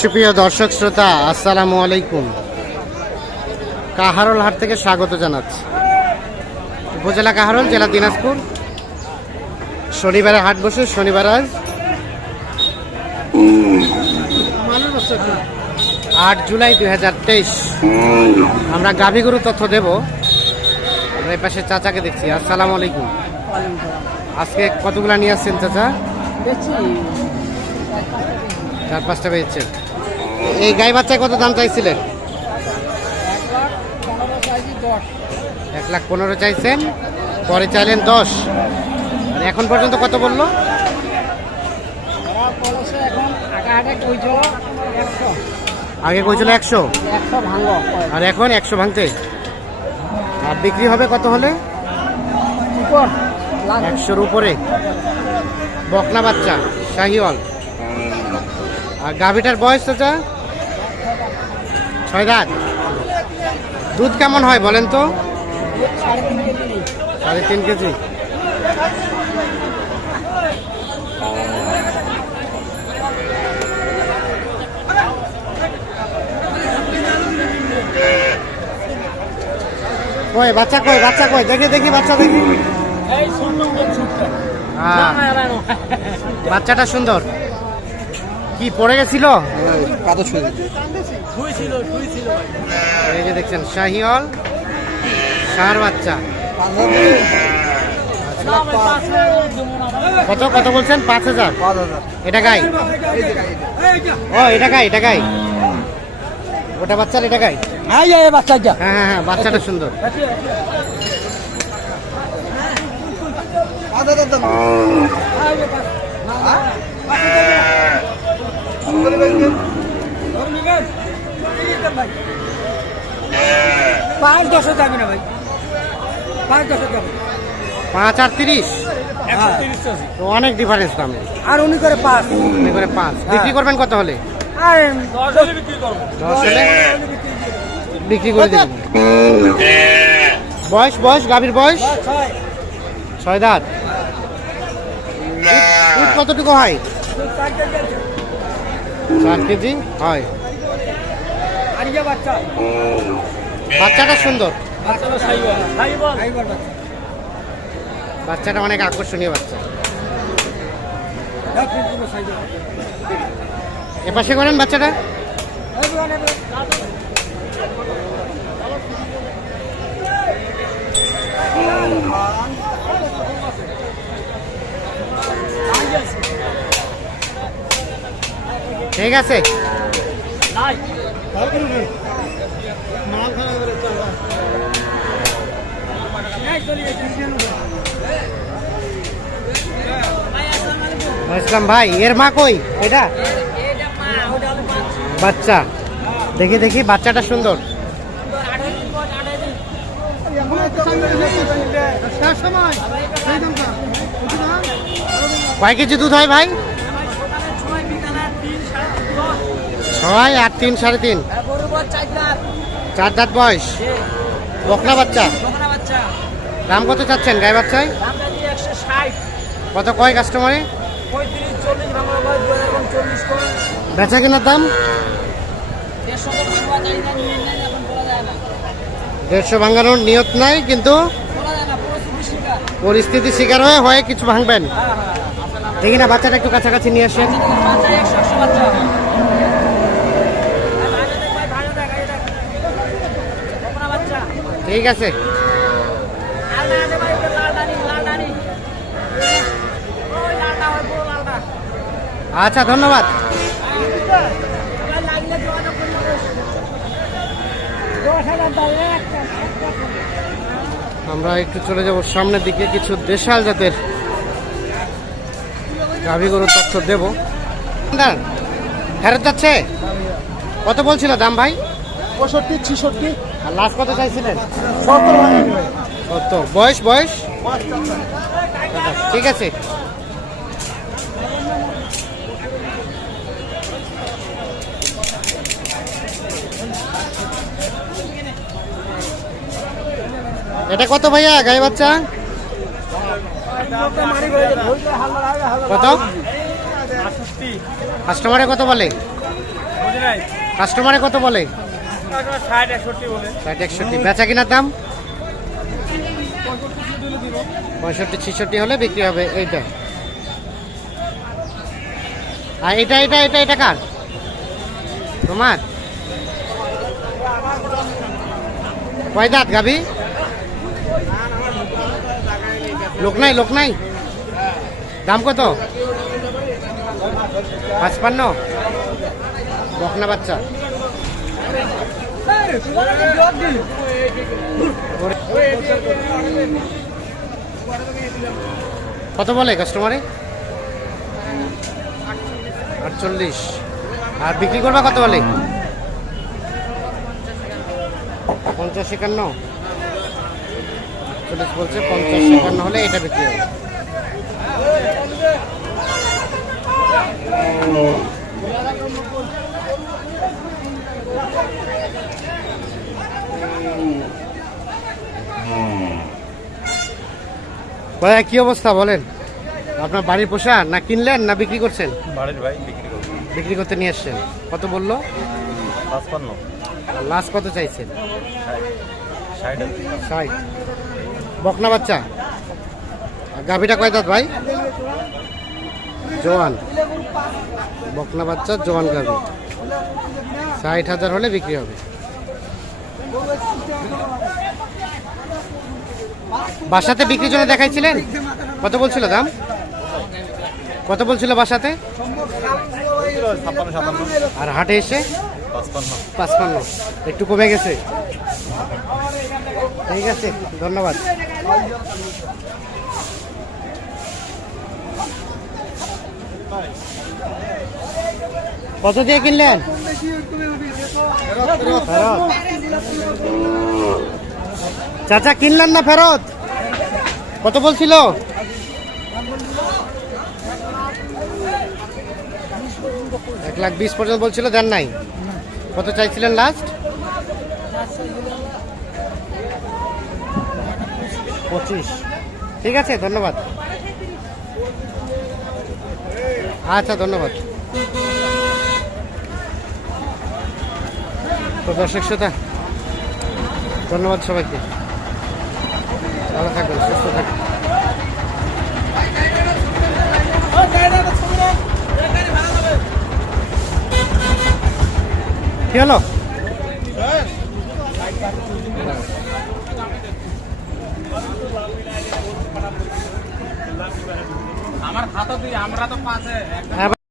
সুপ্রিয় দর্শক শ্রোতা আসসালামু আলাইকুম। কাহারোল হাট থেকে স্বাগত জানাচ্ছি। উপজেলা কাহারোল জেলা দিনাজপুর। শনিবারে হাট বসে শনিবার আজ। আট জুলাই দুই হাজার তেইশ। আমরা গাভীগুরু তথ্য দেব। আমরা এই পাশে চাচাকে দেখছি। আসসালামু আলাইকুম। আজকে কতগুলা নিয়ে আসছেন চাচা? চার পাঁচটা পেয়েছেন এই গাই বাচ্চায় কত দাম চাইছিলেন? এক লাখ পনেরো চাইছেন পরে চাইলেন দশ। এখন পর্যন্ত কত বলল? আগে কইছিল একশো। আর এখন একশো ভাঙতে? আর বিক্রি হবে কত হলে? একশোর উপরে। বকনা বাচ্চা শাহিওয়াল। আর গাভিটার বয়স চাচা ছয় দাঁত। দুধ কেমন হয় বলেন তো? সাড়ে তিন কেজি। কই বাচ্চা কই বাচ্চা কই? দেখি দেখি বাচ্চা দেখি। বাচ্চাটা সুন্দর। কি পড়ে গেছিল? এই যে দেখছেন শাহিওল সার বাচ্চা। কত কত বলছেন? পাঁচ হাজার? এটা গাই? ও এটা গাই এটা গাই। ওটা বাচ্চার এটা গাই? বাচ্চা হ্যাঁ হ্যাঁ হ্যাঁ বাচ্চাটা সুন্দর। পাঁচ দশে যাবে না ভাই। পাঁচ দশে যাবে পাঁচ আর তিরিশ? অনেক ডিফারেন্স দামে আর উনি করে পাঁচ। মনে করে পাঁচ। বিক্রি করবেন কত হলে? আর দশ হলে বিক্রি করে দেবেন বয়স বয়স গাভীর বয়স? ছয়। ছয় দাঁত। কতটুকু হয়? চার কেজি? হয়। বাচ্চাটা সুন্দর। বাচ্চাটা অনেক আকর্ষণীয় বাচ্চা। এপাশে করেন বাচ্চাটা। ঠিক আছে। ভাই, এর মা কই? এটা? বাচ্চা। দেখি দেখি, বাচ্চাটা সুন্দর। কয় কেজি দুধ হয় ভাই? ছয় আর তিন সাড়ে তিন? চার দাঁত। বয়স? বকনা বাচ্চা? দাম কত চাচ্ছেন গায়ে বাচ্চায়? কত কয় কাস্টমারে? বেচা কেনার দাম? দেড়শো ভাঙানোর নিয়ত নাই কিন্তু পরিস্থিতি শিকার। হয়ে হয় কিছু ভাঙবেন। দেখি না বাচ্চাটা একটু কাছাকাছি নিয়ে আসেন। ঠিক আছে। আচ্ছা ধন্যবাদ। আমরা একটু চলে যাব সামনের দিকে, কিছু দেশাল জাতের গাভী গরুর তথ্য দেব। ফেরত যাচ্ছে? কত বলছিল দাম ভাই? পঁয়ষট্টি, ছিষট্টি। আর লাস্ট কত চাইছিলেন? সত্তর বয়স বয়স? ঠিক আছে। এটা কত ভাইয়া গাই বাচ্চা? কত? কাস্টমারে কত বলে? কাস্টমারে কত বলে? একষট্টি বেচা কিনার দাম? পঁয়ষট্টি, ছিষট্টি হলে বিক্রি হবে এইটা। আর এটা এটা এটা এটা কার? তোমার? কয় দাঁত গাবি লোক নাই লোক নাই? দাম কত? পাঁচপান্ন? বকনা বাচ্চা। কত বলে কাস্টমারে আটচল্লিশ। আর বিক্রি করবা কত বলে? পঞ্চাশ একান্ন। চল্লিশ বলছে, পঞ্চাশ একান্ন হলে এটা বিক্রি হবে। ভাইয়া কি অবস্থা বলেন? আপনার বাড়ির পোষা না কিনলেন না বিক্রি করছেন? বাড়ির ভাই বিক্রি করতে নিয়ে এসছেন। কত বলল? পাঁচপান্ন। লাস্ট কত চাইছেন? ষাট। বকনা বাচ্চা? গাভিটা কয় দাঁত ভাই? জোয়ান। বকনা বাচ্চা জোয়ান গাভি। ষাট হাজার হলে বিক্রি হবে। বাসাতে বিক্রির জন্য দেখাইছিলেন? কত বলছিল দাম? কত বলছিল বাসাতে? আর হাটে এসে? পাঁচপান্ন। একটু কমে গেছে। ঠিক আছে, ধন্যবাদ। কত দিয়ে কিনলেন? চাচা, কিনলেন না ফেরত? কত বলছিল? এক লাখ বিশ পর্যন্ত বলছিল, দেন নাই। কত চাইছিলেন লাস্ট পঁচিশ। ঠিক আছে, ধন্যবাদ। আচ্ছা ধন্যবাদ। তো দর্শক শ্রোতা, ধন্যবাদ সবাইকে। ভালো থাকবেন সুস্থ থাকবেন। কি হলো? আমার খাতা তুই আমরা তো পাশে হ্যাঁ